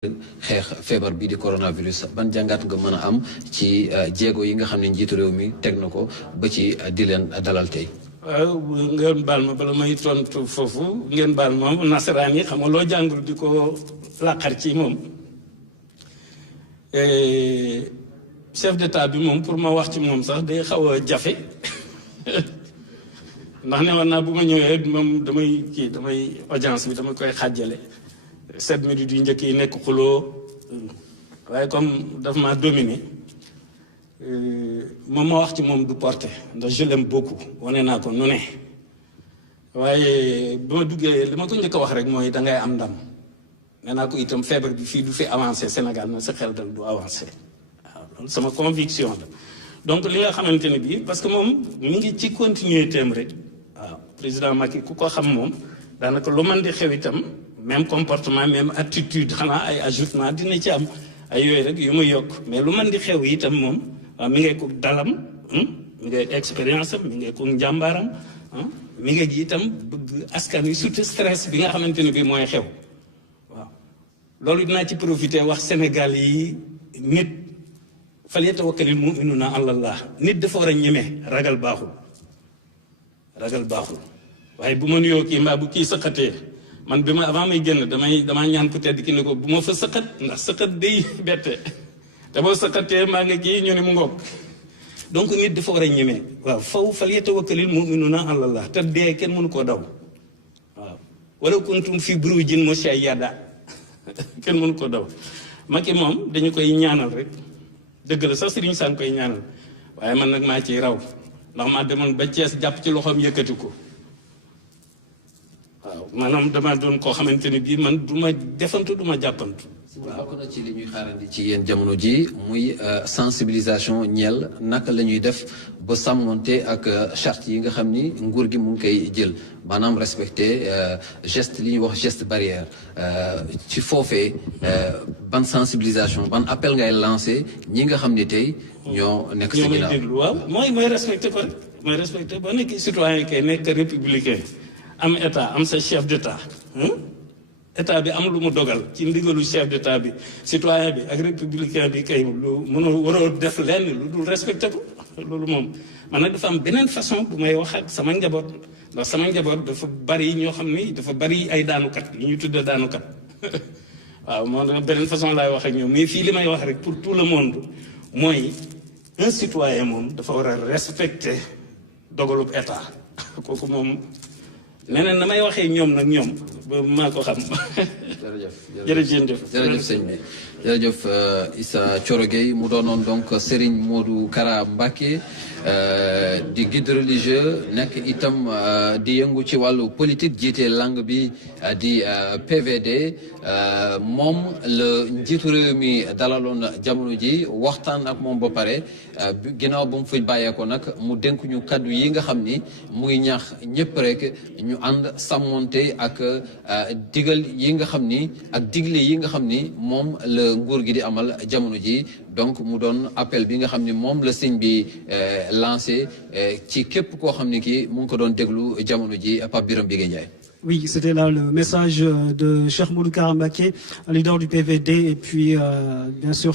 xeex feebar bii di coronavirus ban jàngat nga mën a am ci jéego yi nga xam ne njiitu réew mi teg na ko ba ci di leen dalal tey. waaw ngeen baal ma bala may tontu foofu ngeen baal ma nasaraan yi xam nga loo jàngul di ko làqar ci moom chef d'état bi moom pour ma wax ci moom sax day xaw a jafe ndax ne war naa bu ma ñëwee moom damay audience bi dama koy xàjjale 7 minutes yu njëkk yi nekk xuloo waaye comme daf ma dominé moom ma wax ci moom du porté ndax je l'aime beaucoup wane naa ko nu ne waaye bi ma duggee li ma ko njëkk a wax rek mooy dangay am ndam nee naa ko itam feebar bi fii du fi avancé Sénégal na sa xel dal du avancé waaw loolu sama conviction la donc li nga xamante ne bii parce que moom mi ngi ci continuité am rek waaw président Macky ku ko xam moom daanaka lu mën di xew itam même comportement même attitude xanaa ay ajoutement dina ci am ay yooyu rek yu muy yokk mais lu mën di xew itam moom mi ngay ko dalam mi ngay expérience am mi ngay ko njàmbaaram mi ngay ji itam bëgg askan wi surtout stress bi nga xamante ne bii mooy xew waaw loolu dinaa ci profiter wax Sénégal yi nit falyatawakkalil mu'minuuna alallah nit dafa war a ñeme ragal baaxul waaye bu ma nuyoo kii mbaa bu kii sëqatee man bi ma avant may génn damaa ñaan ku tedd ki ne ko bu ma fa sëqat ndax sëqat day bette te boo sëqatee maa ngi kii ñu ne mu ngoog donc nit dafa war a ñeme waaw faw falyatawakkalil mu'minuuna alallah te dee kenn mënu koo daw waaw wala kuntum fi burujin mushayyada kenn mënu koo daw Macky moom dañu koy ñaanal rek dëgg la sax Serigne Sane koy ñaanal waaye man nag maa ciy raw ndax maa demoon ba Thiès jàpp ci loxoom yëkkati ko waaw maanaam dama doon koo xamante ne bii man du ma defantu du ma jàppantu. waaw bokk na ci li ñuy xaarandi ci yéen jamono ji muy sensibilisation ñeel naka la ñuy def ba sàmmonte ak charte yi nga xam ni nguur gi mu ngi koy jël maanaam respecté geste li ñuy wax geste barrière ci foofee ban sensibilisation ban appel ngay lancé ñi nga xam ni tey ñoo nekk ci ginnaaw déglu waaw mooy respecté ko rek mooy respecté ba nekk citoyen kay nekk républicain am état am sa chef d'état état bi am lu mu dogal ci ndigalu chef d'état bi citoyen bi ak républicain bi kay lu mënoo waroo def lenn lu dul respecté ko loolu moom man nag dafa am beneen façon bu may wax ak sama njaboot ndax sama njaboot dafa bari ñoo xam ni dafa bari ay daanukat yi ñu tuddee daanukat waaw moo tax beneen façon laay wax ak ñoom mais fii li may wax rek pour tout le monde mooy un citoyen moom dafa war a respecter dogalub état kooku moom neneen na may waxee ñoom nag ñoom ba maa ko xam. jërëjëf sëñ bi jërëjëf Issa Thioro Gueye mu doonoon donc Serigne Modou Kara Mbacké di guide religieux nekk itam di yëngu ci wàllu politique jiite langue bi di PVD moom la njiitu réew mi dalaloon jamono ji waxtaan ak moom ba pare ginnaaw ba mu fi bàyyeeko nag mu dénk ñu kaddu yi nga xam ni mu ngi ñaax ñëpp rek ñu ànd sàmmonte ak digal yi nga xam ni ak digle yi nga xam ni moom la nguur gi di amal jamono ji donc mu doon appel bi nga xam ni moom la sëñ bi lancé ci képp koo xam ni kii mu ngi ko doon déglu jamono ji Pape Birame Bigué Ndiaye. Oui, c'était là le message de Cheikh Modou Kara Mbacké, leader du PVD, et puis bien sûr